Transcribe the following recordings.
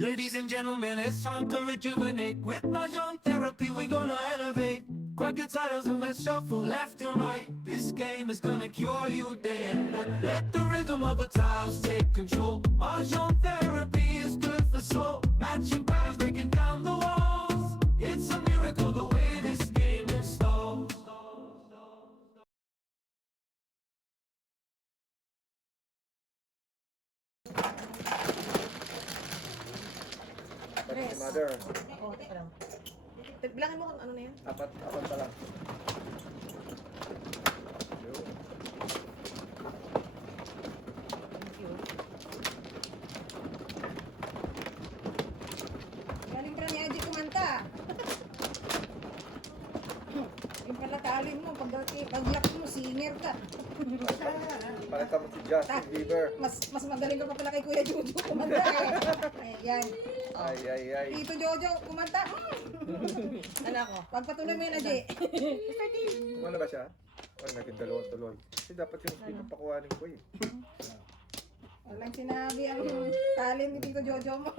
Ladies and gentlemen, it's time to rejuvenate. With Mahjong therapy, we're gonna elevate. Grab your titles and let's shuffle left and right. This game is gonna cure you day and night. Let the rhythm of the tiles take control. Mahjong therapy is good for soul. Matching patterns, breaking down the walls. It's a miracle the way this game installs. Mother, Oo, teka lang. Bilangin mo kung ano na yan. apat pa lang. Thank you. Galing ka na ni Aji kumanta. Yung pala talin mo, pag-lap mo, singer ka. Pakita mo si Justin Bieber. Mas magaling ka pa pala kay Kuya Jojo kumanta eh. Ayan. Ay. Tito Jojo kumanta. Anak ko. Pagpatuloy mo yun, Aji. Ano ba siya? Ay, naging dalawa tuloy. Kasi dapat yung speaker pakuhanin ko eh. Walang sinabi ang talent ni Tito Jojo mo.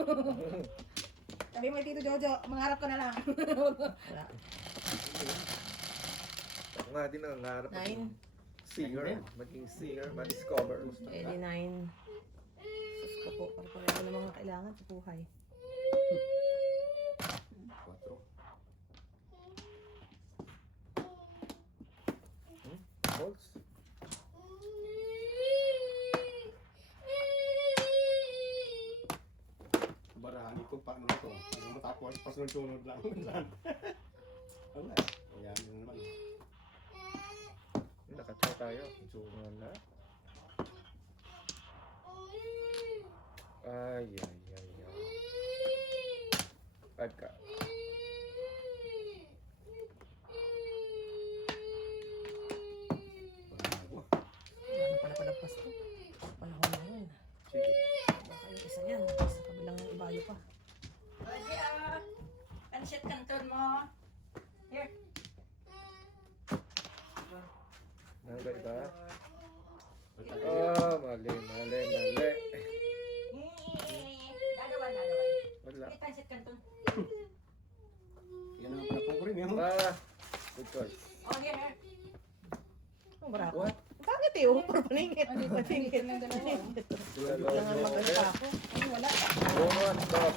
Sabi mo, Tito Jojo, mangarap ka na lang. Wala. Ako nga din nangangarap maging 9. singer. Maging singer, ma-discover. 89. Sus ko po, para ito na mga kailangan sa buhay. 4. Bolts. Barahan ko paano ito. Ano matapos, pasunod-sunod lang. Wala. Ayan, yun naman. Nakatry tayo. So, wala. Ay. Pagka. Ano pala palagpas to? Panahon na yun. Sige. Baka yung isa niyan, sa kabilang ibayo pa. Pwede pansit kanton mo. Here. Nanggal ba? Oh, mali. Dalawan. Wala. May pansit kanton. Yan ang pinapukurin yun. Good choice. Oh, here. Ang barako. What? Bakit eh? Puro paningit. Paningit. Dalawa. Kailangan maganda pa ako. Ay, wala. One, stop.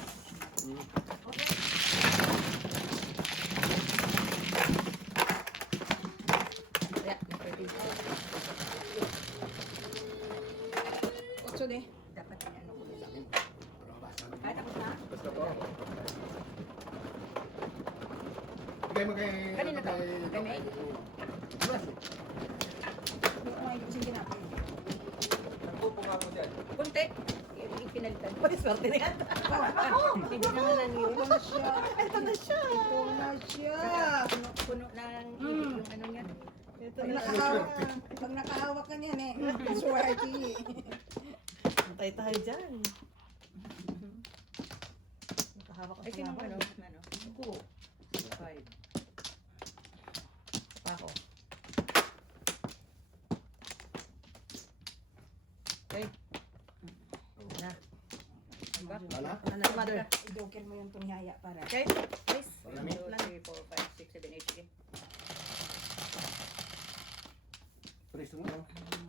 Kaya, pwede. 8 de. Dapat yan ano ko sa akin. Basta Ay, tapos na? Basta po. Bigay mo kay... Kanina to? Kay May? Kumain ko siyang ginapin. Nagpupunga mo dyan. Kunti. Pinalitan. Pwede swerte na yan. Hindi naman nangyari. Ito na siya. Ito na siya. Puno na ng ibig yung ano niya. Pag nakahawak ka niyan eh. Swerte eh. Antay tayo dyan. Nakahawak Ay, ka sino sa ano? laban. Ano? Ako. 5. Pa ako. Okay. Na. Wala? Ano, mother? I-joker mo yung tunihaya para. Okay? Guys. 1, 2, 3, 4, 5, 6, 7, 8. Sige. Preso mo.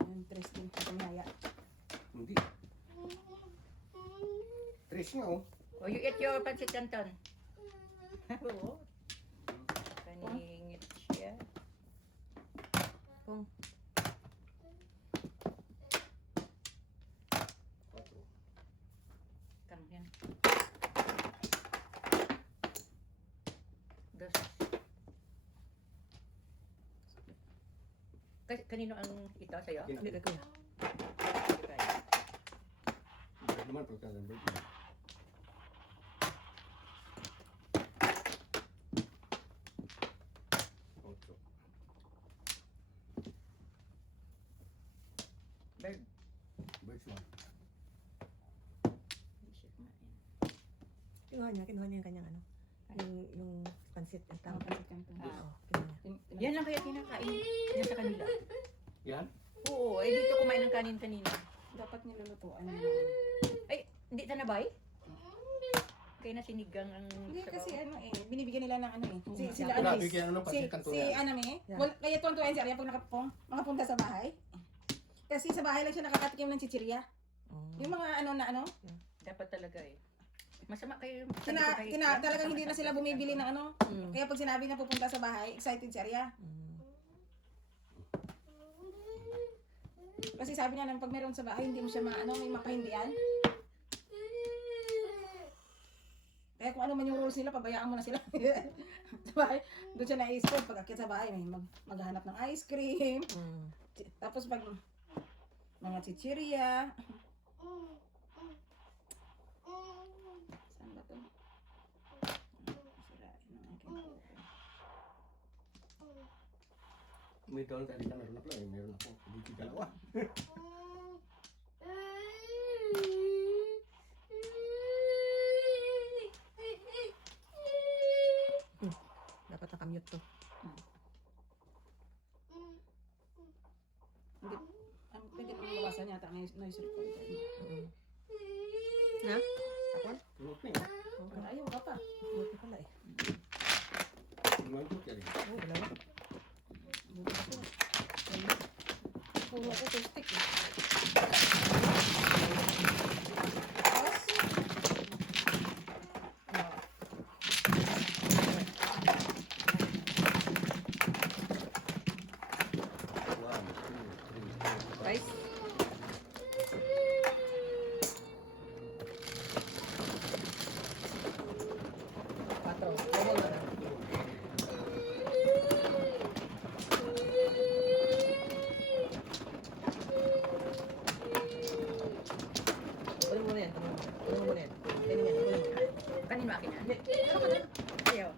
Interesting sa tunihaya. Hindi. Tres nga oh. Oh, you eat your pansit canton. Oo. Kaningit siya. Kung kang yan. Dos. Kanino ang ito sa'yo? Hindi ka kuya. Break naman pagka ng break. Ocho. Bird. Breaks one. Kinuha niya yung kanyang ano. Yung pansit. Ang tawag pansit kanto. Oo, kinuha niya. Yan lang kaya kinakain niya sa kanila. Yan? Oo, eh dito kumain ng kanin kanina. Dapat nilulutuan niya. Ay, hindi ta nabay? Okay na sinigang ang Hindi sabaw. kasi ano eh, binibigyan nila ng ano eh. Sila Wala, ano eh. bigyan ano, pansit kanto Si yan. ano kaya tuwan-tuwan siya pag makapunta sa bahay. Kasi sa bahay lang siya nakakatikim ng chichirya. Yung mga ano na ano, Dapat talaga eh. Masama kayo. talagang hindi na sila bumibili ng ano. Kaya pag sinabi na pupunta sa bahay, excited si Arya. Kasi sabi niya nang pag meron sa bahay, hindi mo siya may mapahindian. Kaya kung ano man yung rules nila, pabayaan mo na sila. Sa bahay, doon siya naisip, pag akit sa bahay, may maghanap ng ice cream. Tapos pag mga chichirya. Saan ba to? Sirain ang aking buko. May doon tayo dito, meron na pala eh. Meron ako. Dito dalawa. Dapat nakamute to. Pwede kong mabawasan yata ang noise recorder. Na? Tulog na eh. Ayaw ka pa. Mute pala eh. Lumantok yan eh. Oh, dalawa. Puro ako to stick eh. Rice? Patro. Double na lang. Kunin mo na yan. Kunin mo muna yan. Kunin mo yan. Kunin mo. Kanin mo akin Hindi. na. Meron ka na. Ayaw.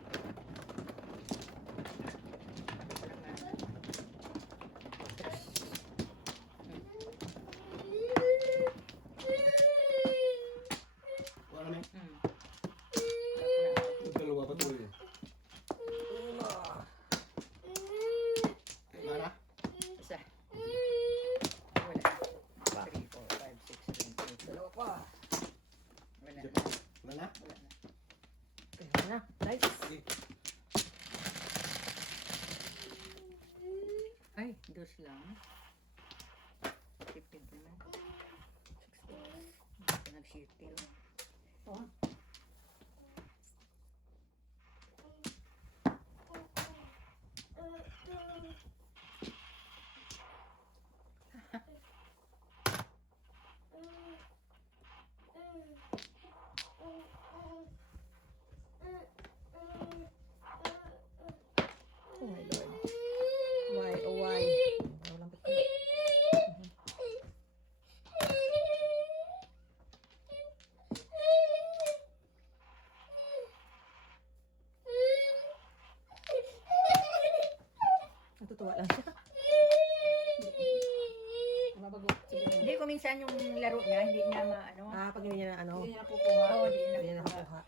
Wala na eh. Mm. Dalawa pa tuloy eh. Wala na? Isa. Wala. 3, 4, 5, 6, 7, 8. Dalawa pa. Wala. Wala na? Wala na. Kaya na. Rice. Ay, dos lang. Tipid naman. 16. Nag-shifty lang. Oh. Oh my Lord. Why? Oh why? Walang pati. Natutuwa lang siya. Mabago. Siguro. Hindi ko minsan yung laro niya, hindi niya maano. Ah, pag hindi niya na ano. Hindi niya nakukuha. Oo, hindi Hindi niya niya nakuha. nakukuha.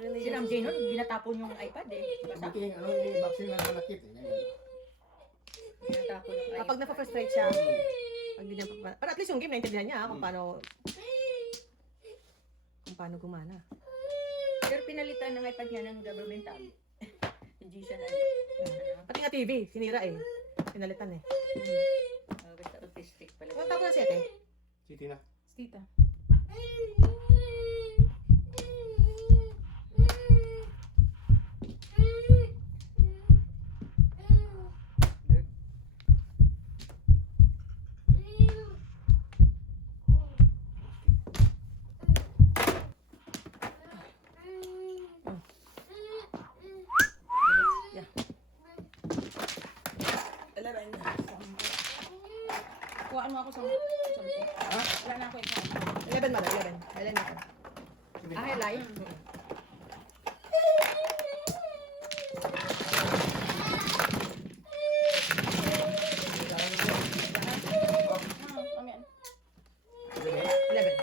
Really? Si MJ nun, ginatapon yung iPad eh. Basta Buti yung ano, yung vaccine na nakakit eh. Ganyan. ginatapon yung iPad. Kapag napapfrustrate siya, pag di niya pa, pero at least yung game, naintindihan niya kung paano gumana. Pero pinalitan ng iPad niya ng governmental. Hindi siya na. Pati nga TV, sinira eh. Pinalitan eh. Basta autistic pala. Kung tapos na 7. City na. Tita. Yeah. 11. Kuhaan mo ako sa wala na ako ito. 11 mother, 11. Highline ako. Ah, highlight. Amen. 11.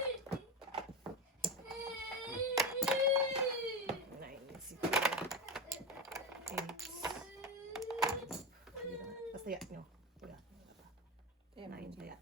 9, 6, 8. Tapos taya nyo. 9, taya.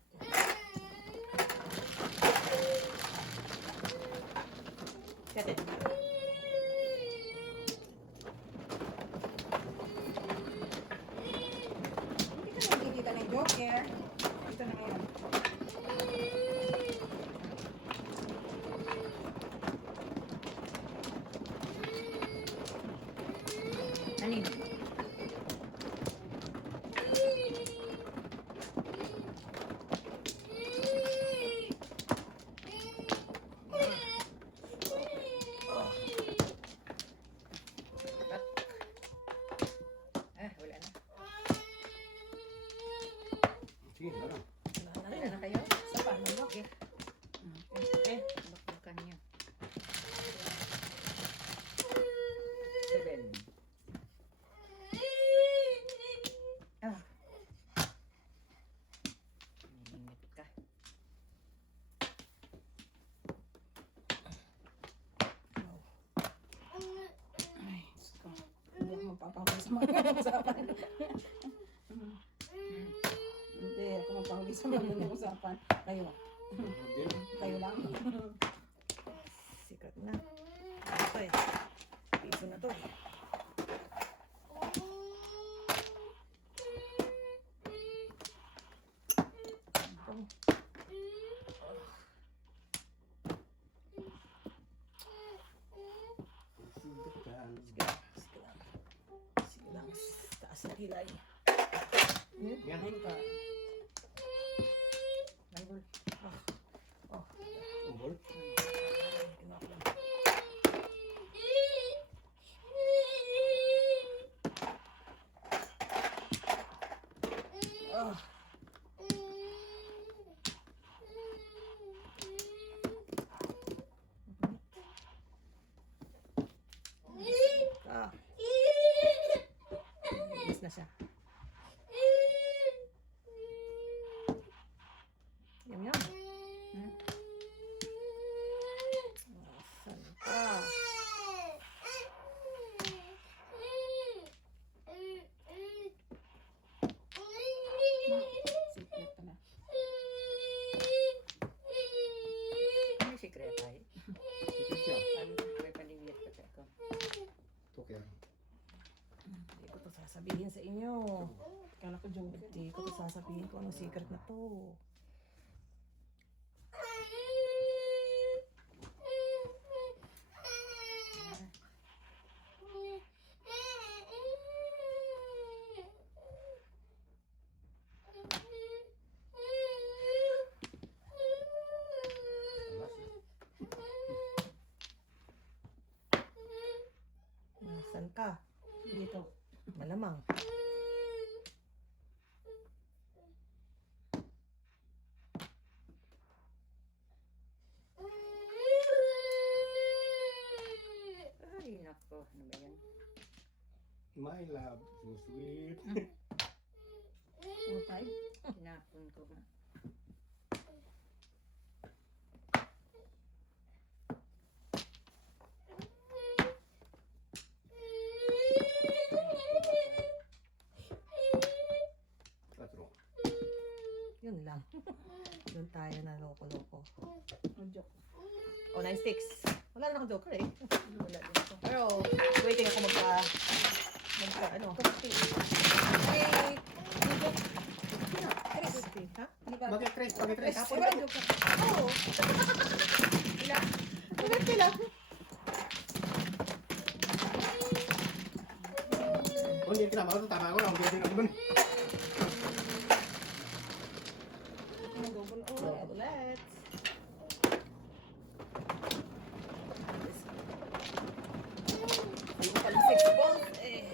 Magandang usapan. Hindi, ako magpahuli sa magandang usapan. Kayo. Kayo lang. Sikat na. Ito eh. Piso na to eh. Sige lang. Taas na kilay. Yan. Ayun ka. Bible. Umbol. Oh. Ah. Yes na siya. Yum yum. Asan ka? Secret pala. Ano secret ay? Sikit siya. Ano may paningit pa ako. Tuker. Hindi ko to sasabihin sa inyo. Kala ko joke. Hindi ko to sasabihin kung anong secret na to. Nasaan ka? Dito. Malamang. Ay, nako. Ano ba yan? My love, so sweet. 4-5. Tinapon ko nga. Patro. Yun lang. Doon tayo na loko-loko. Joke. Oh, 9-6. Wala na akong joker eh. Wala din ako. Pero, waiting ako magpa, ano. Hey! Joke. Chris. Ha? Hindi ba? Bakit tres? Bakit tres? Di ba joke? Oo. Ilan? Bakit sila? Oh, hindi kinama ko. Tama ako lang. Hindi din ako dun. Double O. Let's. Hindi ko pala 6 balls eh.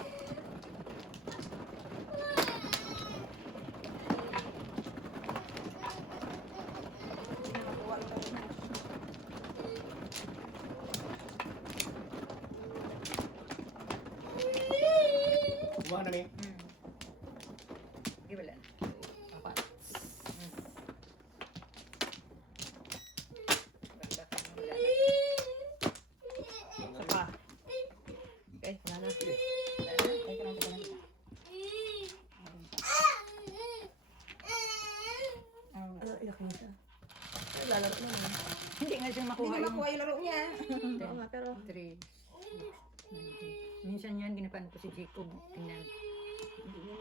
Hindi na makuha yung laro niya. Buwan na ni. Di wala. Apat. Basta ka wala. Isa pa. Okay, wala na. Teka lang, teka lang. Ano, iyak niya siya. Ay, lalaro na naman. Hindi nga siya Hindi makuha na yung makuha yung laro niya. Oo nga, pero 3. Minsan yan, ginapan ko si Jacob. Tingnan. Hindi niya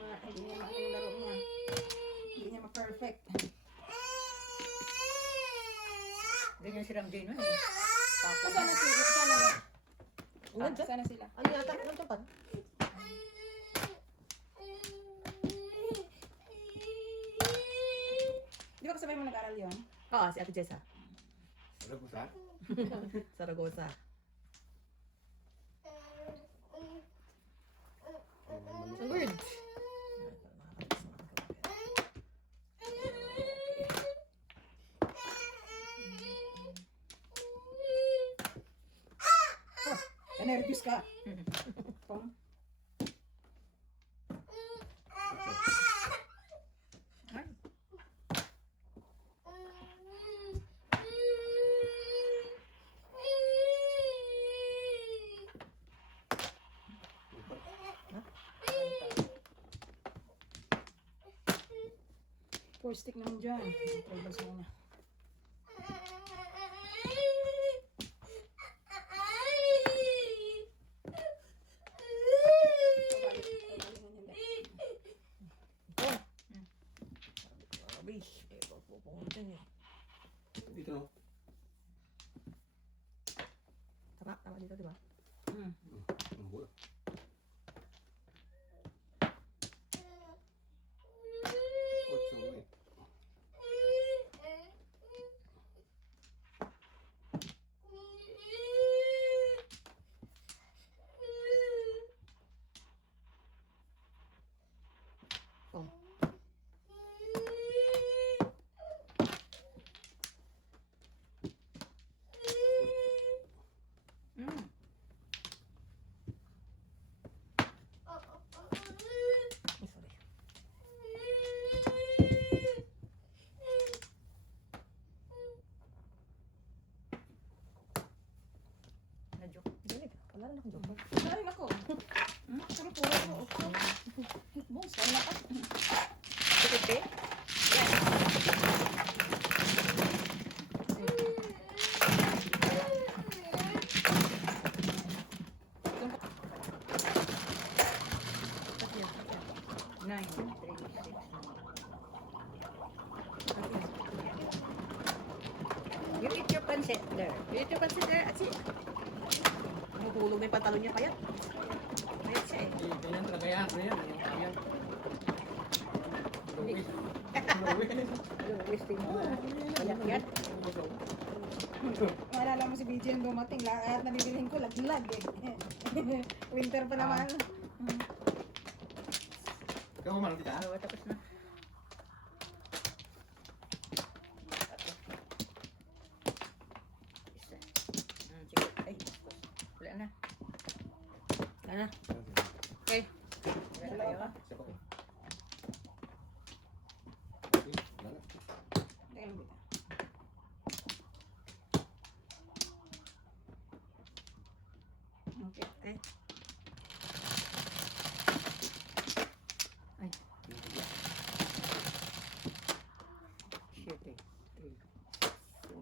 makuha yung laro niya. Hindi niya ma-perfect. Ganyan si Ramjay nun eh. Sana sila? Sana Nandyan. Sana sila? Ano yata? Nandyan pa? Di ba kasabay mo nag-aral yun? Oo, si Ate Jessa. Wala ko sa. Saragosa. Ang weird. Nervous ka. Pong. Ay, 4 stick naman dyan. Try ba sa una? Rubbish. Eh, pupunta niya. Dito no. Tama dito, di ba? Hmm. Ang buo. Otso eh. Oh. Hmm. Ay, sorry. Na-joke. Galit. Wala na akong joke. Kain ako. Hmm? Pero puro ko. Boss, kain ako. Tikit eh? Nine, three, six, nine. You eat your pancit there. You eat your pancit there. That's it. Mahulog na yung pantalon niya, kaya. That's it. Ganyan talaga yan. Ganyan. Ganyan. Wasting mo. Walang yan. Maalala mo si BJ yung dumating. Lahat na bibilhin ko, laglag eh. Winter pa naman. Ikaw man, tita. Oo, tapos na. Isa. Sige. Ay, wala na. Wala na. Okay. Wala tayo. Siapa ko? Wala na. Teka lang, Bita. Okay. Okay. Shit eh. Oh,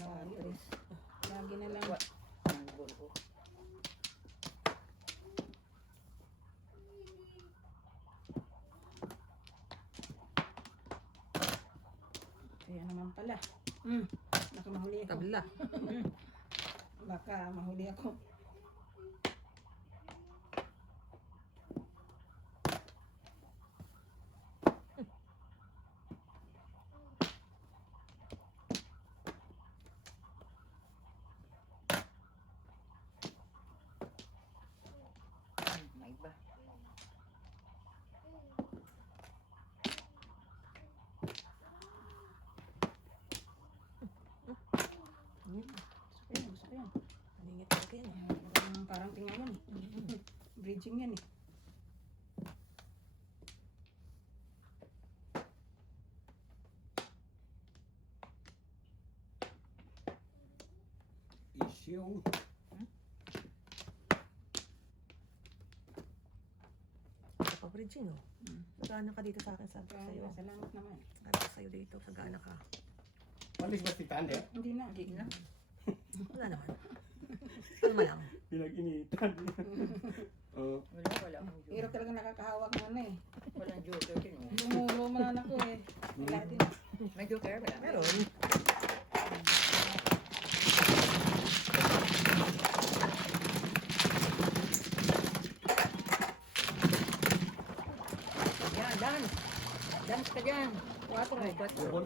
no. Lagi na lang. What? Ang bulbo. Kaya naman pala. Hmm. Baka mahuli ako. Tabla. Baka mahuli ako. May iba. Gusto ko yan. Maningit talaga yan eh. Parang tingnan yan eh. Bridging yan eh. Isyong. Kapag-bridging, oh. Gana ka dito sa akin, sabi ko sa'yo. Salamat naman. Sabi ko sa'yo dito, sagana ka. Palis ba tita Ande? Hindi na. Hindi na. Wala naman. Kalma lang. Pinag-initan. Oh. Wala akong joke. Hirap talaga nakakahawak ng ano eh. Walang joker din. Oh. Lumulo man ako eh. Wala din. May joker? Wala. Meron. Yan, dance. Dance ka dyan. 4 eh. Yabon.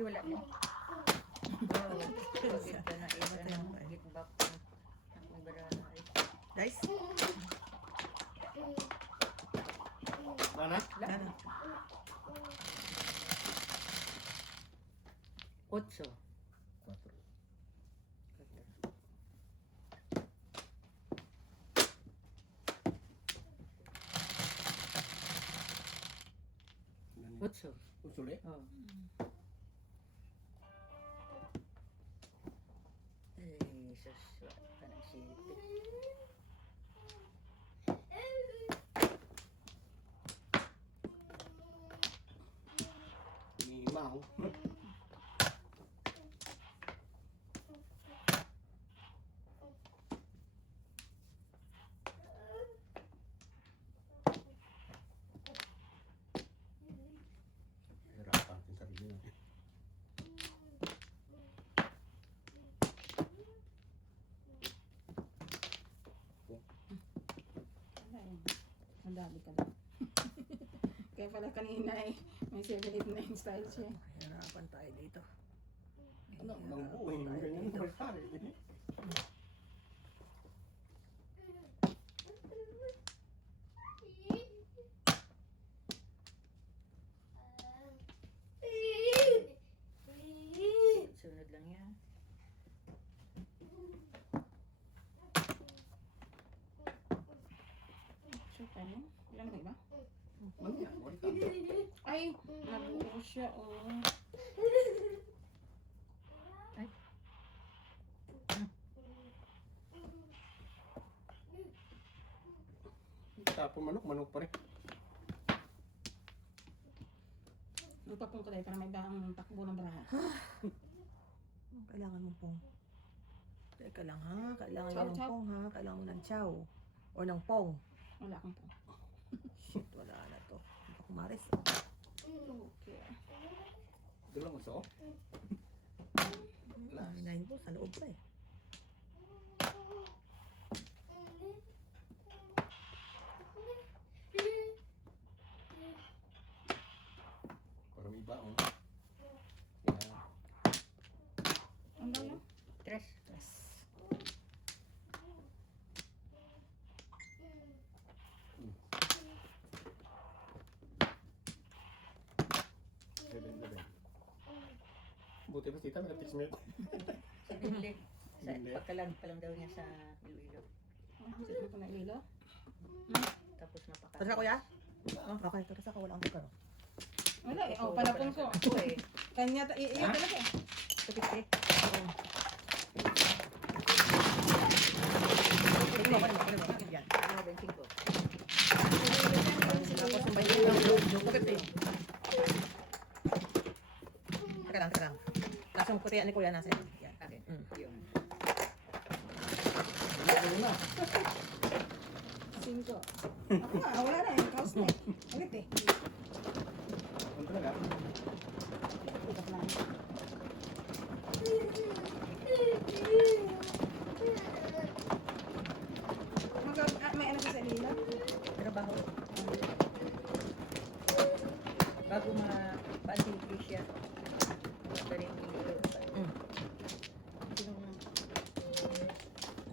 Ay, wala na. Wow. Ito na ito na. Get back na. Ang barana ay. Guys, Mana? Nana. 8. 4. Otso. Usuli? Oh. Ay, sus. Wala ng sipit. Limaw. Hirapan din sarili natin. Wala eh. Ang dami ka lang. Kaya pala kanina eh, may 789 style siya. Hirapan tayo dito. Ano, nangbuhin. Ganyan naman sarili. Sunod lang yan. So, ano? Wala na ba iba? Ano yan? Wala. Ay, nabuo siya oh. Tapos manok pa rin. Lupapong ko dahil para may bang takbo ng baraha. Kailangan mo pong. Teka lang ha, kailangan Chow, mo ng chow. pong ha, kailangan mo ng chow. O ng pong. Wala akong po. Shit, wala na to. Hindi pa kumaris. Okay. Doon lang gusto ko. Hinahin po, sa loob pa eh. Para may baong. Yan. Ang dami. 3. Buti ba tita, may text mo. Si Binli. Sa Binli. pagkalag pa lang daw niya sa Iloilo. Sige ko na ilo. Tapos napaka. Tapos ako ya? Okay, tapos ako wala akong tukar. Wala eh. Oh, palapon ko. Ako eh. Kanya, iyo Ha? talaga eh. Kapit Ito ba naman? Yan. Ano ba yung 5? Tapos yung bayan yung kupit eh. Teka lang, teka lang. Tapos yung puti ni kuya nasa yan. Yan. Akin. Mm. Yung. Na. 5. Ako nga, wala na eh. Kaos na eh. Ulit eh. Ano talaga? Putak na. May ano sa ilo? Trabaho. Bago ma-anti siya. Dari ni Iloilo. Sinong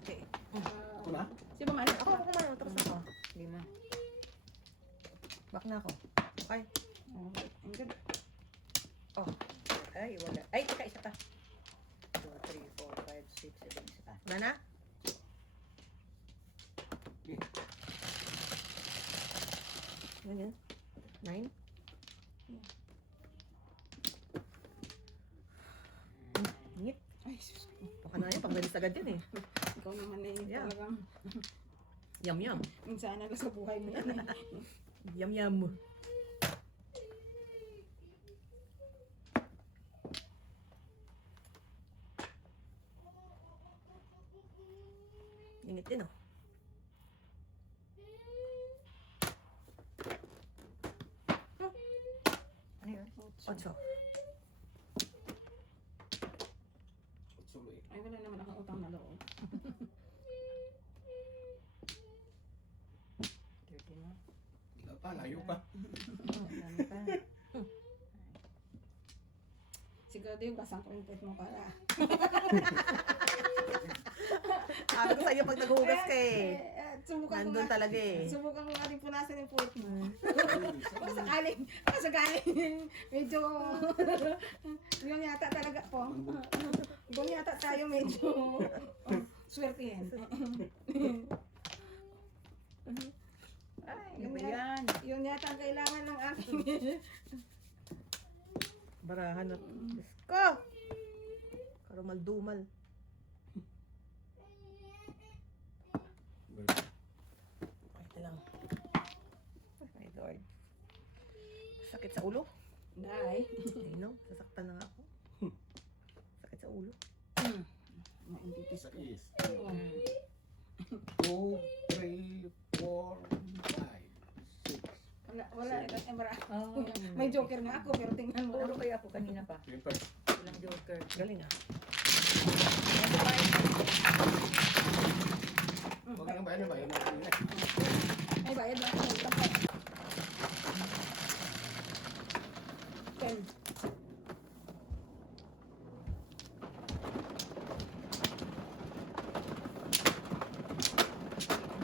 Okay. Ito na? Si Pamana. Ako kumain. Tapos na ako. 5. Back na ako. Okay. Oh, ang good. Ay, wala. Ay, teka, isa pa. 2, 3, 4, 5, 6, 7, isa pa. Wala na? Yan yan. 9? Ngit. Ay, sus. Baka na yun, panggalis agad yun eh. Ikaw naman eh. Yeah. Talagang, Yum yum. minsan na sa buhay mo yan eh. Yum yum. Init din oh. Ano yun? 8. Utsulo eh. Ay, wala naman akong utang na loob. 31. Wala pa, layo pa. Dami pa. Siguro yung kasang ko yung puwet mo para. Sabi ko sa'yo pag naghuhugas ka eh. Subukan ko Nandun nga. talaga eh. Subukan ko nga rin punasan yung puwet mo. Kung sakaling medyo, yun yata talaga po. Kung yata tayo medyo swertihin. Ay, ano ba yan? Yun yata ang kailangan ng aking. Barahan na. Diyos ko! Karumal-dumal. Ito lang. My Lord. Sakit sa ulo? Dahil. I know, sasaktan na nga ako. Sakit sa ulo. Naintipis ko. Is Mm. 2, 3, 4, 5, 6. Wala. Oh. May joker nga ako, pero tingnan mo. Puro kaya ako kanina pa. Siyempre. Walang joker. Galing ah. Huwag nang bayan na ba? Yun ang ingat. Ay, bayad lang ako. Ken.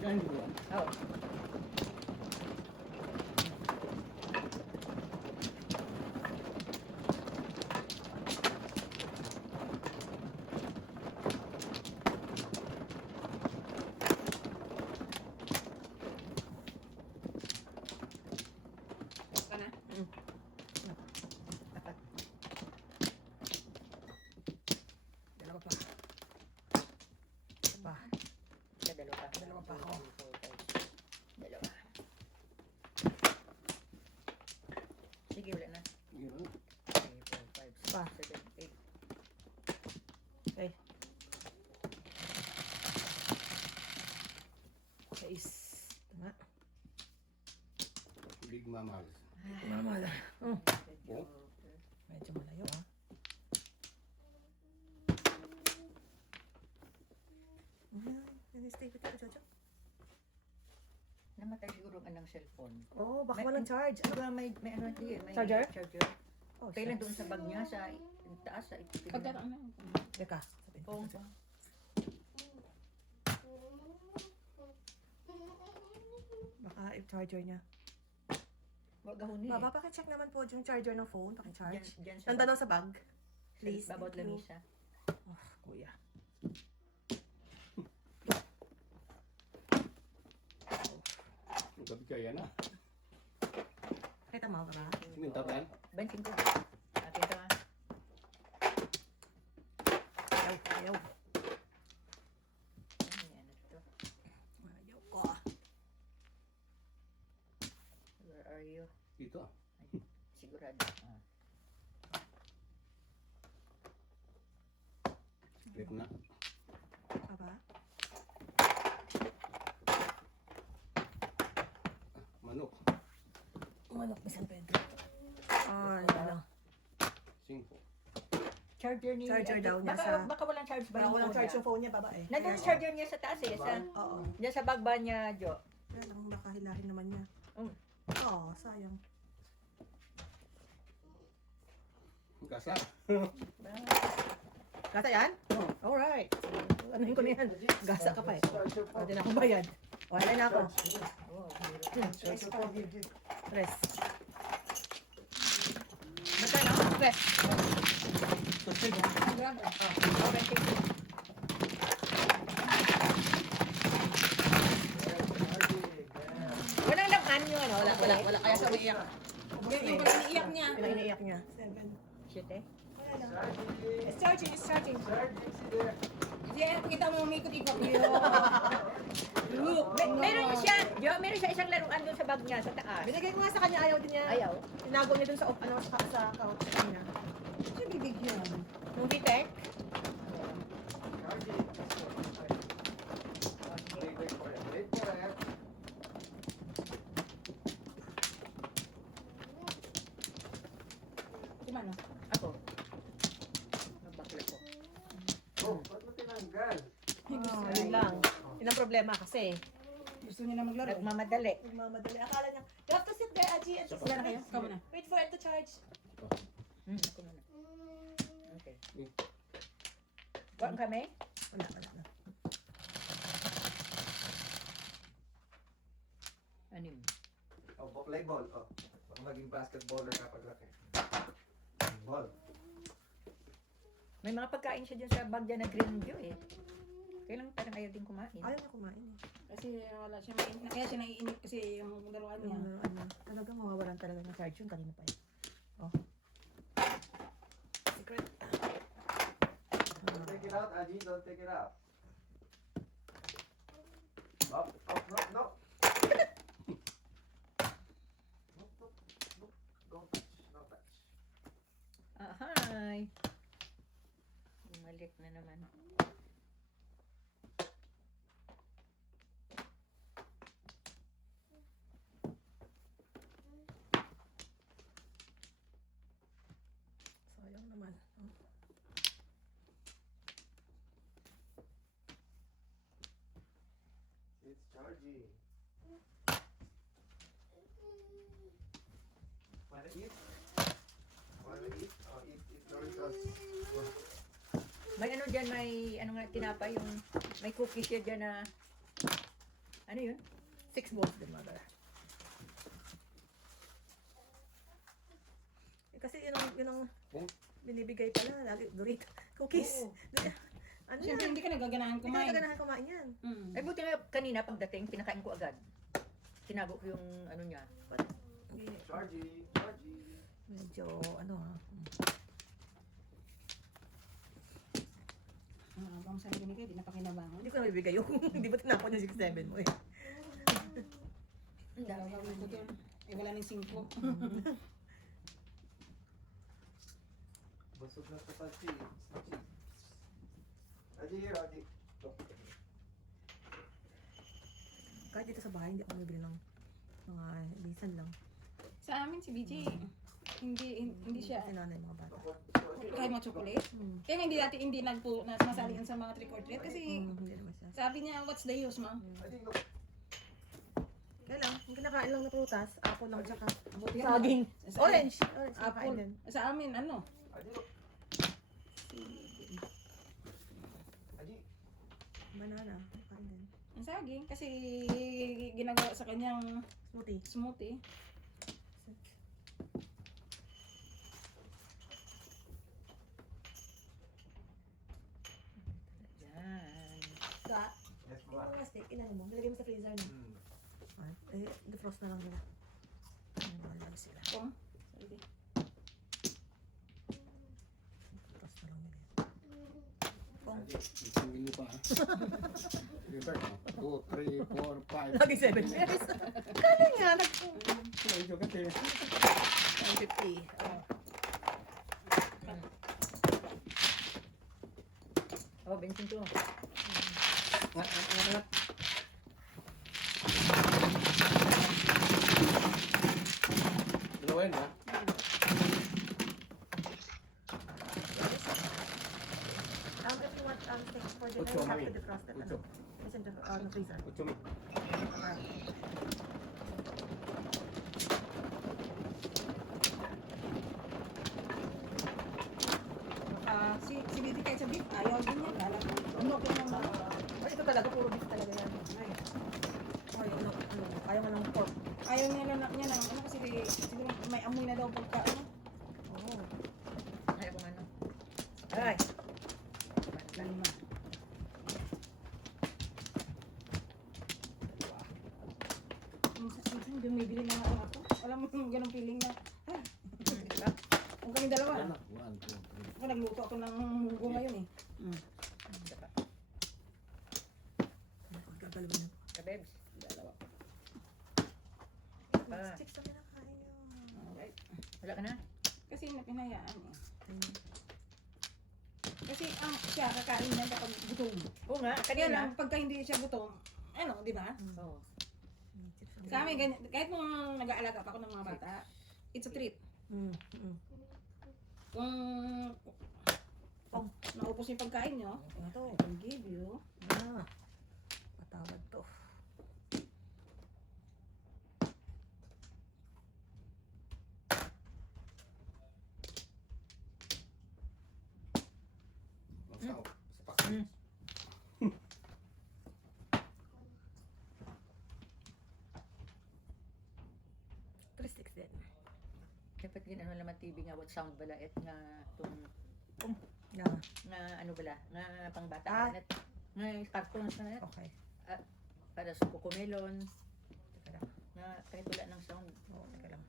Diyan din yan. Oh. Ka na. Dalawa pa. Pa. Dalawa pa. Dalawa pa ako. Dalawa. Sige, wala na. Yun. 3, 4, 5, Pa. 6, 7, 8. Okay. Guys. Tama. Big Mama. Mama na. Oh. Medyo malayo ah. Stay with you, Jojo. Namatay siguro ka ng cellphone. Oh, baka May- walang charge. Ano ba may ano diyan? May Charger? Charger. Oh, Kailan shucks. doon sa bag niya sa taas sa Pagkataon na. Teka. Sabihin ko Oh. sa baka i-charger niya. Wag gahuni. Baba, pakicheck naman po yung charger ng phone. Pakicharge. Diyan sa Nandun daw sa bag. Please. Please, babot thank you. lamisa. Oh, kuya. Ang gabi kaya na. Kita mo ba? Sininta tayo. Bensin ko. Atin ito ha. Ayaw, ayaw. Ayan, ano to? Ayaw ko. Where are you? Dito ah. Sigurado. Ah. Clip na. Baba. Manok. Manok ni San Pedro. Ay, ano. 5. Charger ni... Charger daw niya baka, sa- Baka walang charge ba? Baka yung walang phone charge niya? yung phone niya, baba eh. Nandun yung charger niya sa taas eh. Sa, Oo. diyan sa bag ba niya, Jo? Kaya lang baka hilahin naman niya. Mm. Oo, sayang. Gasa. Gasa yan? Alright. Ano ko na yan? Gasa ka pa eh. Pwede na akong bayad. O, halay na ako. Oh, Press. Magkano? Press. Grabe. Walang laman yung ano. Wala. Kaya sa umiiyak. Yung pala iniiyak niya. Pinaiiyak niya. shit eh. It's charging, it's charging. Yeah, kita mo umikot-ikot. Look. Meron siya, Jo, meron siya isang laruan doon sa bag niya, sa taas. Binigay ko nga sa kanya, ayaw din niya. Ayaw. Tinago niya dun sa, ano, sa couch niya. Siya bibigyan. Nung bitek, Di man, no? Ako. Magbakla ko. yun lang. Yun ang problema kasi. Gusto niya na maglaro. Nagmamadali. Nagmamadali. Akala niya, you have to sit there, Aji, and just Wala na kayo? Ikaw muna. wait for it to charge. Ako muna. Kuwan kami? Wala, wala na. Ano yun? Oh, play ball. Oh. Baka maging basketballer kapag laki. Ball. May mga pagkain siya dyan sa bag dyan na green view eh. Kailan parang ayaw din kumain. Ayaw niya kumain eh. Kasi wala siya mainit. Kaya siya naiinip kasi yung laruan niya. Yung ano, talagang mawawalan talaga ng charge yun kanina pa yun. Oh. Secret. Don't take it out, Aji. Don't take it out. Up, no, no. No, no, no. Don't touch, no touch. Hi! Bumalik na naman. Sayang naman. Oh. It's charging. Wanna eat? Wanna eat? Oh, eat Doritos. May ano dyan, may ano nga tinapay yung may cookies siya dyan na ano yun? 6 balls din, mother. Eh, kasi yun ang binibigay pala. Lagi, Dorito. Cookies. Ano Siyempre yan? hindi ka nagaganahan Hindi ka kumain. naganahan kumain yan. Mm. Ay buti nga kanina pagdating, pinakain ko agad. Tinago ko yung ano niya. Hindi. Charging, charging. Medyo, ano ha. Bang sa binigay, di na pakinabangan. Hindi ko na bibigay yung, hindi ba tinapon yung 6-7 mo eh. Ang dami. Gagawin ko dun. Eh wala nang 5. Busog na sa chips. Aji, here, Aji. Kahit dito sa bahay, hindi ako bibili ng mga lisan lang. Sa amin si BJ, hindi siya Kasi nanay mga bata. kahit mga chocolate. Hmm. Kaya nga hindi dati hindi sumasali sa mga trick or treat kasi Hindi naman siya. sabi niya, what's the use, ma? Aji, no. Kaya lang, yung kinakain lang na prutas, apple lang tsaka Buti nga. saging. Sa- Orange! Orange, kinakain Apple. din. Sa amin, ano? Aji, no. Aji. Banana, kinakain din. Ang saging. Kasi ginagawa sa kanyang Smoothie. smoothie. Yan. Ka, Yes, yung ma. mga steak, inano mo, nilagay mo sa freezer mo. Hmm. Eh, defrost na lang nila. Ano ba lang sila? Kung, sorry. Defrost na lang nila. Aji. Isipin niyo pa. 2, 3, 4, 5. Lagi 7 years. Kaya nga, Medyo kasi. 150. Oh, bensin to. Dalawa yun ha? If you want steak for dinner, Ocho, you have mami. to defrost it. Ocho. It's in the freezer. 8 mil. Si BJ kahit sa beef, ayaw din niya. Lala ko. Ano ko naman. Ay, ito talaga, puro beef talaga yan. Ay, ayaw nga ng pork. Ayaw niya na niya ng ano kasi siguro may amoy na daw pagka ano. Oo. Ay, kung ano. Ay! Lima. Minsan bumibili na nga ako. Alam mo yung ganong feeling na, ay, Diba? kung kami dalawa. Yan na. 1, 2, 3. Ako nagluto ako ng munggo ngayon eh. Diba? Gagalaw na. Kabebs. Dalawa. Ah. Sticks na kinakain nyo. Alright. Wala ka na? Kasi napinayaan eh. Kasi siya kakain na kapag gutom. Oo nga, Kaya kanina. lang, pagka hindi siya gutom, ano, di ba? Oo. Sa amin, ganyan, kahit nung nag-aalaga pa ako ng mga bata, it's a treat. Kung naupos yung pagkain nyo, ito, I can give you. Patawad to. Mm. Tristic din. Dapat din ano naman TV nga what sound bala et nga tung Yeah. nga ano bala nga pangbata Ah. net nga cartoons na net Okay. para sa Cocomelon Teka lang. nga kahit wala ng sound Oo, teka lang.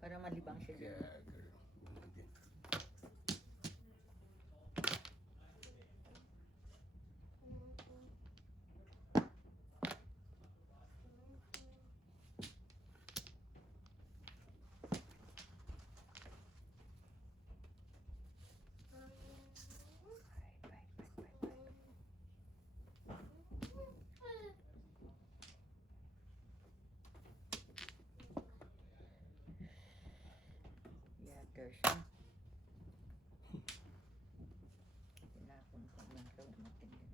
para malibang siya dyan. Yeah, there's tinapon ko lang daw matindi.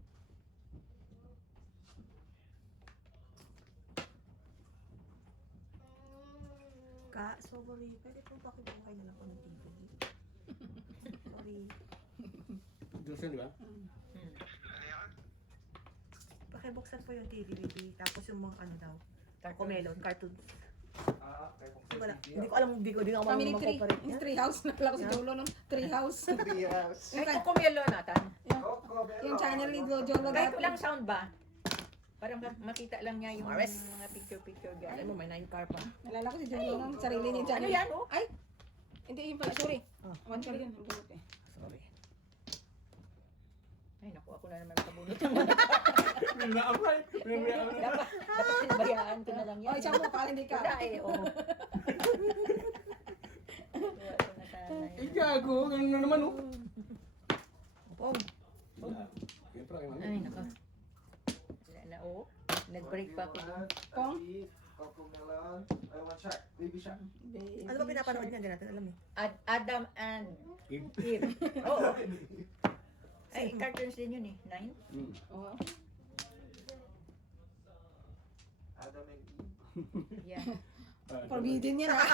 Sorry. Pwede po pakibuhay na lang po ng TV. Sorry. Doon di ba? Pakibuksan po yung TV, baby. Tapos yung mga ano daw. Cocomelon, cartoons. Wala. Hindi ko alam, hindi ko ako Family marunong tree. mag-operate Yung yan. tree house. Nakala ko si Jolo nung tree house. Trias. Ay, Cocomelon natan. Yung channel ni Jolo Kahit dati. walang sound ba? Para makita lang niya yung Maris. mga picture-picture Alam dyan. mo, may 9 car pa. Nalala ko si Jolo nung sarili niya Ano channel. yan, oh? Ay! Hindi yun pala, sorry. Oh. One call yun. Ang bulot eh. Sorry. Ay, naku, ako na naman kabunot. Dapat sinabayaan ko na lang yan. Oh, isang mo, para hindi ka. Wala eh, oo. Tuwa ko na sana yun. Eh, gago. Ganun na naman, oh. Pong. Siyempre, ay, Ay, naku. Wala na, oo. Nag-break pa ako. Kong? Cocomelon. I want shark. Baby shark. Ano ba pinapanood niya? Hindi natin alam eh. Adam and Eve. Eve. Oo. Ay, cartoons din yun eh. 9? Hmm. Oo. Adam and Eve. Yeah. Forbidden yan ah.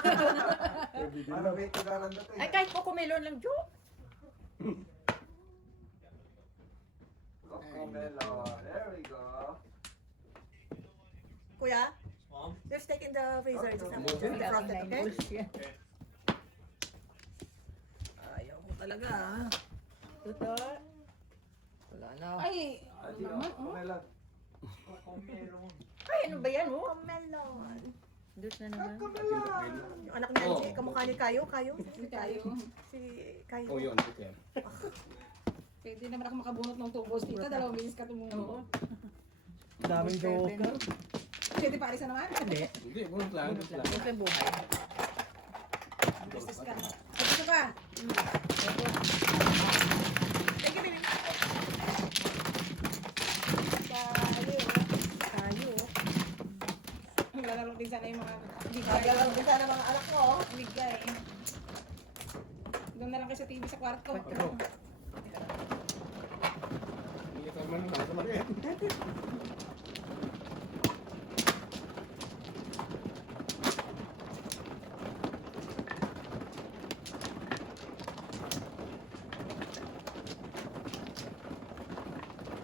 Ano ba ito garanda to? Ay, kahit Cocomelon lang, Jo. Cocomelon. There we go. Kuya? There's steak in the freezer. Just Okay. just the frosted, okay? Yeah. Ayaw mo talaga ah. Totoo. Wala na. Ay, Adi, naman, oh. Cocomelon. Cocomelon. Ay, ano ba yan, oh? Melon. Dut na naman. Cocomelon. Yung anak ni Angie, kamukha ni Kayo. Kayo? Hindi tayo. Si Kayo. Oh, yun. Okay. Pwede naman ako makabunot ng tubos dito. Dalawang bilis ka tumungo. Oo. Daming joker. Pwede paris na naman. Hindi. Hindi, bunot lang. Bunot lang. Ito yung buhay. Business ka. Ay, gusto ka. Thank you, baby. Tayo. Kayo. Maglalaro din sana yung mga bigay. Maglalaro din sana mga anak ko. oh. Bigay. Doon na lang kayo sa TV sa kwarto. Ano? Hindi ka naman naman. Naman yan.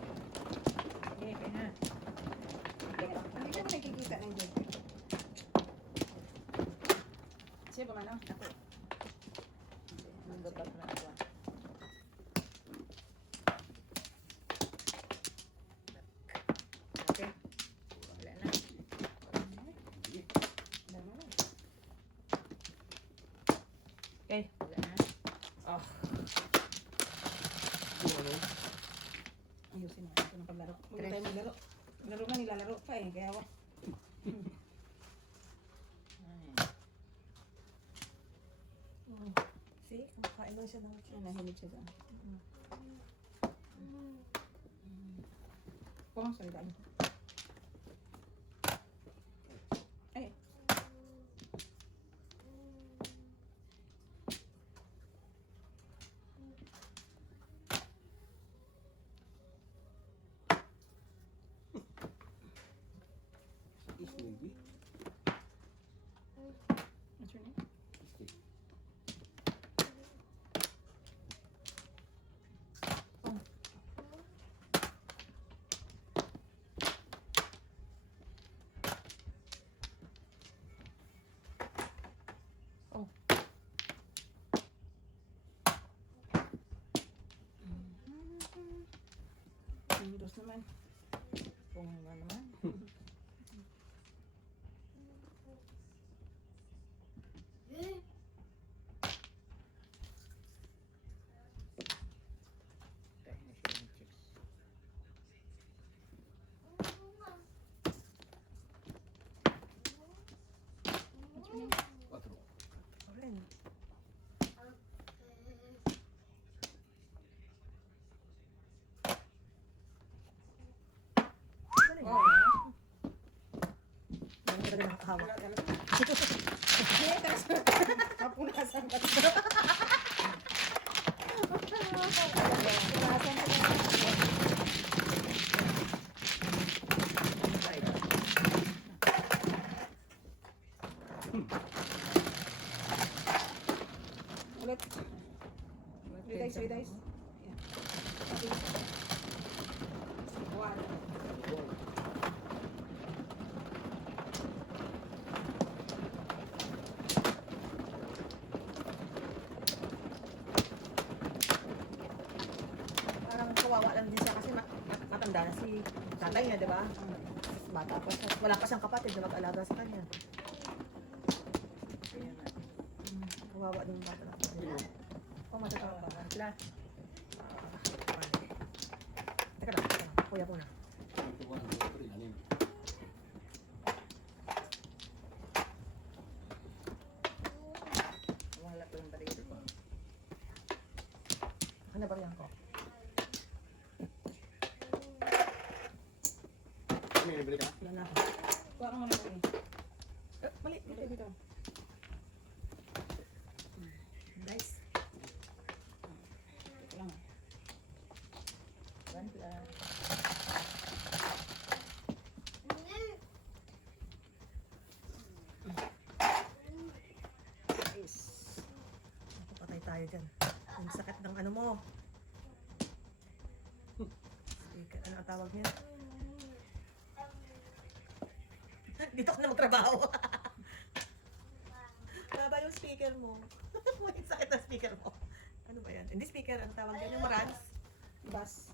Okay, kaya na. Hindi ka naman nakikita ng dyan. Siya ba man oh? Ako. Nagbabat na ako. Okay. Wala na. Okay. Wala na. Ayusin natin ito ng paglaro. Huwag tayo maglaro. Maglaro na nilalaro pa eh. Kaya wa. See? Kumakain lang siya ng Nahilig siya doon. Kung sorry dahil. Ay. Is maybe. What's your name? Tapos naman. Kung ano naman. Tayo na siya ng chicks. Quattro. Rin. Galing. Oo. Galing talaga nakakahawa. Hindi, tapos kapunasan ka. Punasan ka. Ulit. Three dice, three dice. Yeah. One. Parang kawawa lang din siya kasi matanda na si tatay niya, di ba? Tapos bata pa siya. Wala pa siyang kapatid na mag-alaga sa kanya. Kawawa din yung bata na. Oh, matatawa pa. Wala. Teka lang. Kuya po na. Ito ko, ito rin, anim. Wala ko yung balik ko. Ano ba yan ko? Ano yung nabili ka na? Wala na ako. Kuha ka muna kami. Mali. Dito, dito. Nice. Ito lang. One plus. Patay tayo dyan. Ang sakit ng ano mo. Speaker. Ano ang tawag niya? Dito ka na magtrabaho. Baba yung speaker mo. Ang sakit ng speaker mo. Ano ba yan? Hindi speaker. Ang tawag niya yung marans. Bus.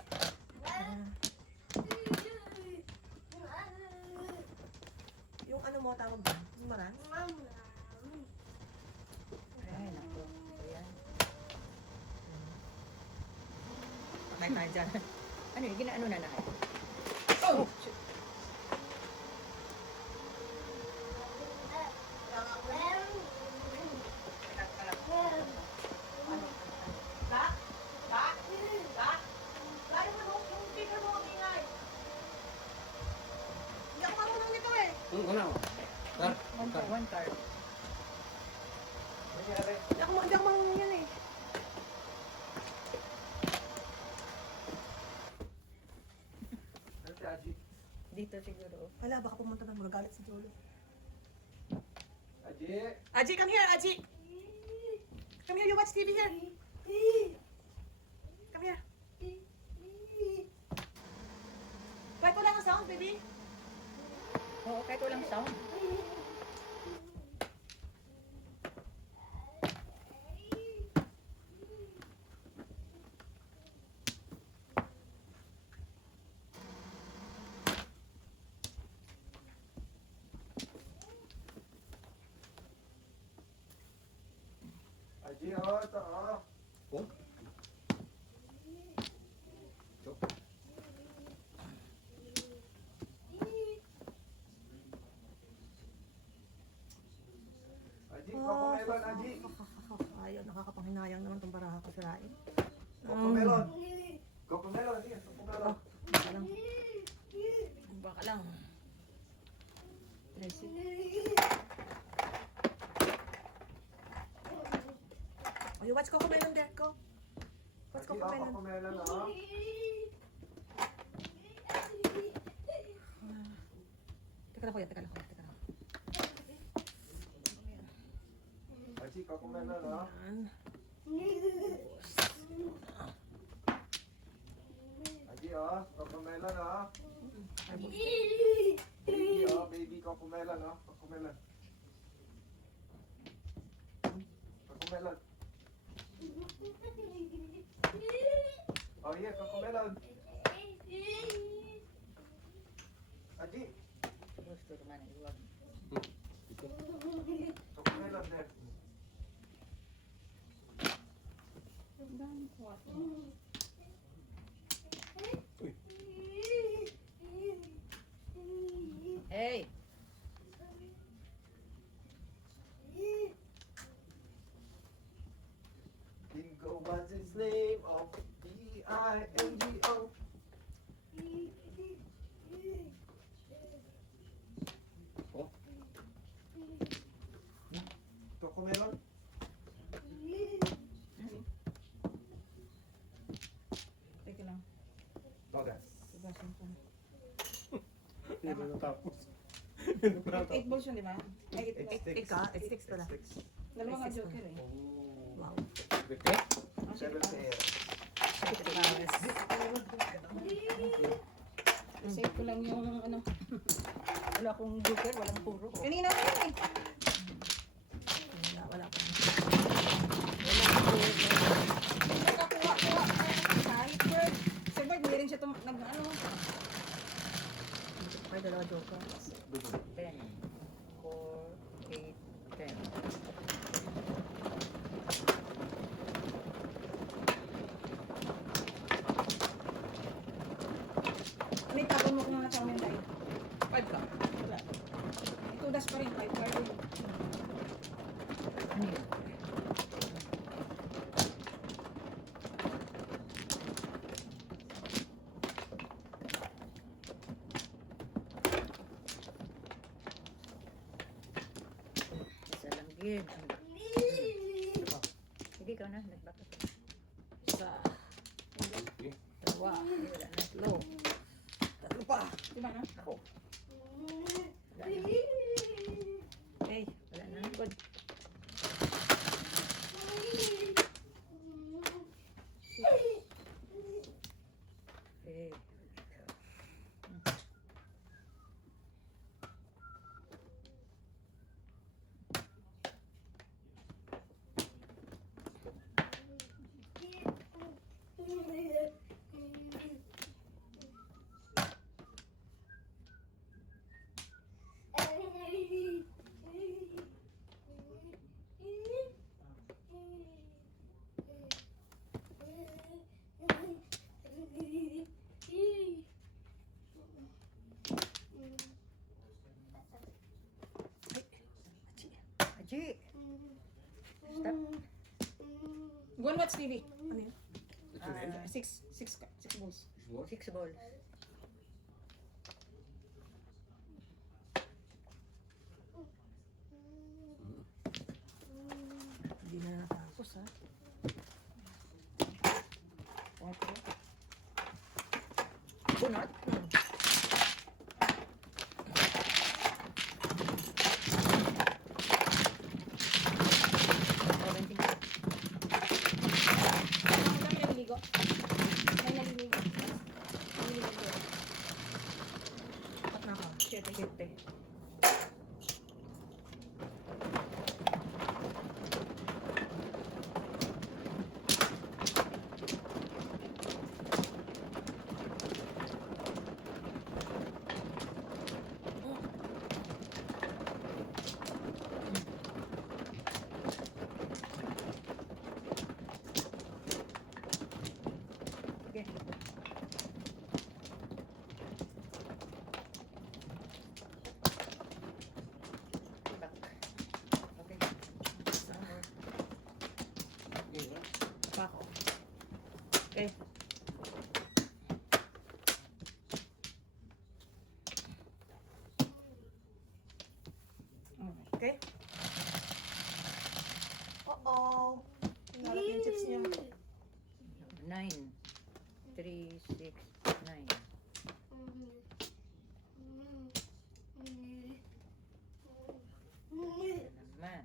Yung ano mo tawag doon? Yung marans? Ay, naku. Ayan. Patay tayo dyan. Ano yung ginaano na natin? Oh! Ano? Tar? One card. Hindi ako marunong yan eh. Ano si Aji? Dito siguro. Wala, baka pumunta na magagalit si Jolo. Aji! Aji, come here, Aji! Come here, you watch TV here. Come here. Kahit wala kang sound, baby. Oo, kahit walang sound. Aji, oh, ito, oh. Oh? Ito. Aji, Cocomelon, Aji. Ayaw, nakakapanghinayang naman itong baraha ko sirain. Cocomelon. Cocomelon, yes, Cocomelon. Baka lang. Baka lang. Oh, you watch Cocomelon there, go. Watch Aji, oh, Cocomelon. Cocomelon, oh. Teka lang, kuya, teka lang, kuya, teka lang. Aji, Cocomelon, oh. Yan. Aji, oh, Cocomelon, oh. Ay, bu- Baby, oh, baby Cocomelon, oh. Cocomelon. Cocomelon. Oh, yeah, Cocomelon. gusto naman ay huwag. Cocomelon there. Ang dami kwarto. Hey! Bingo was his name. Oh, B-I-N-G-O. Oh. Cocomelon? Teka lang. Todas. Ibasin ko. Hindi na natapos. 8 balls yun, di ba? Ay, Eight sticks pala. dalawa nga joker eh. Wow. Ah, Seven pair. save ko lang yung ano. Wala akong joker, walang puro. Kanina pa yun eh. Wala pa. Nakakuha-kuha. Kahit bird. Si bird, hindi rin siya nag-ano. May dalawa joker. 10, 4, 8, 10. Ano itapon mo kung sa amin tayo? 5 ka. Wala. Ito das pa rin. 5 card rin. Ano yun? Isa lang yun. Hindi ka na, nagbaka. Isa. Dalawa, wala na. Tatlo. Tatlo pa. Diba na? Ako. Wala na. Okay. Wala na. Good. Okay. Aji! Stop. Go and watch TV. Ano yun? 6 balls. 6 balls. Hindi na natapos ha. 4. Bunot? Ang dami naliligo. May naliligo. Naliligo ko. Apat na ako. 7. Okay. Back. Okay. Pa ako. Okay. Okay. Uh-oh. Nangarap yung chips niya. 9. 3, 6, 9. Naman.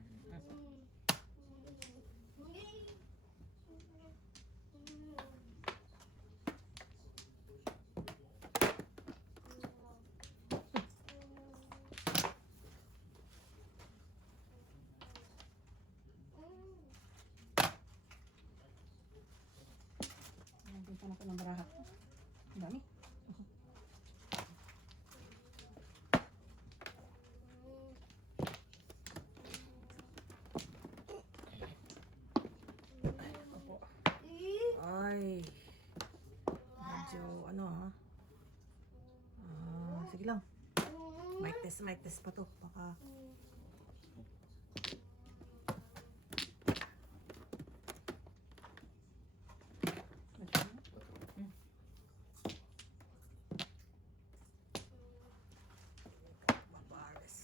Punta na ko ng baraha. Ang dami. ano ha. Sige lang. Mic test pa to. Baka Babares.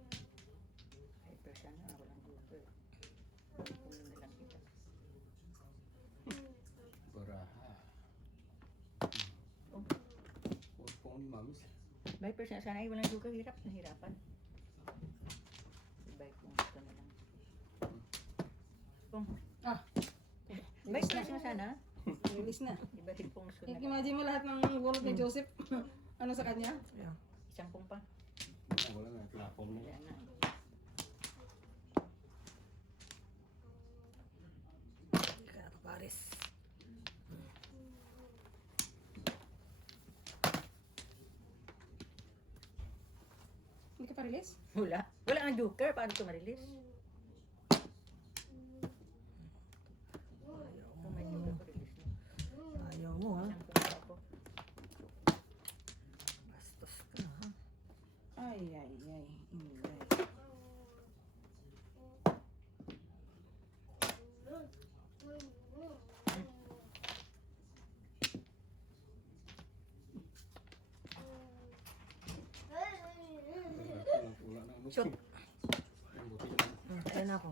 Ay, pero sana ako lang dito. Kung na lang kita. Baraha. Oh. Huwag po ni mamis. May person sana ay walang duga, hirap na hirapan. Ibay kung gusto na lang. Kung, Ah, may person sana, release na. iba pong gusto na lang. Imagine mo lahat ng gulot ni Joseph. Ano sa kanya? Yeah. Isang pong pa. Wala na, klapong na. Wala na. Hindi ka na papares. Hindi ka pa release? Wala. Wala ang joker. Paano ito ma-release? Kung may joker ko, release na. Ayaw mo ha. Isang pong pa ako. Bastos ka ha. Ay, ay, ay. Inday. Wala na. Shoot. Ang buti lang. Kaya na ako.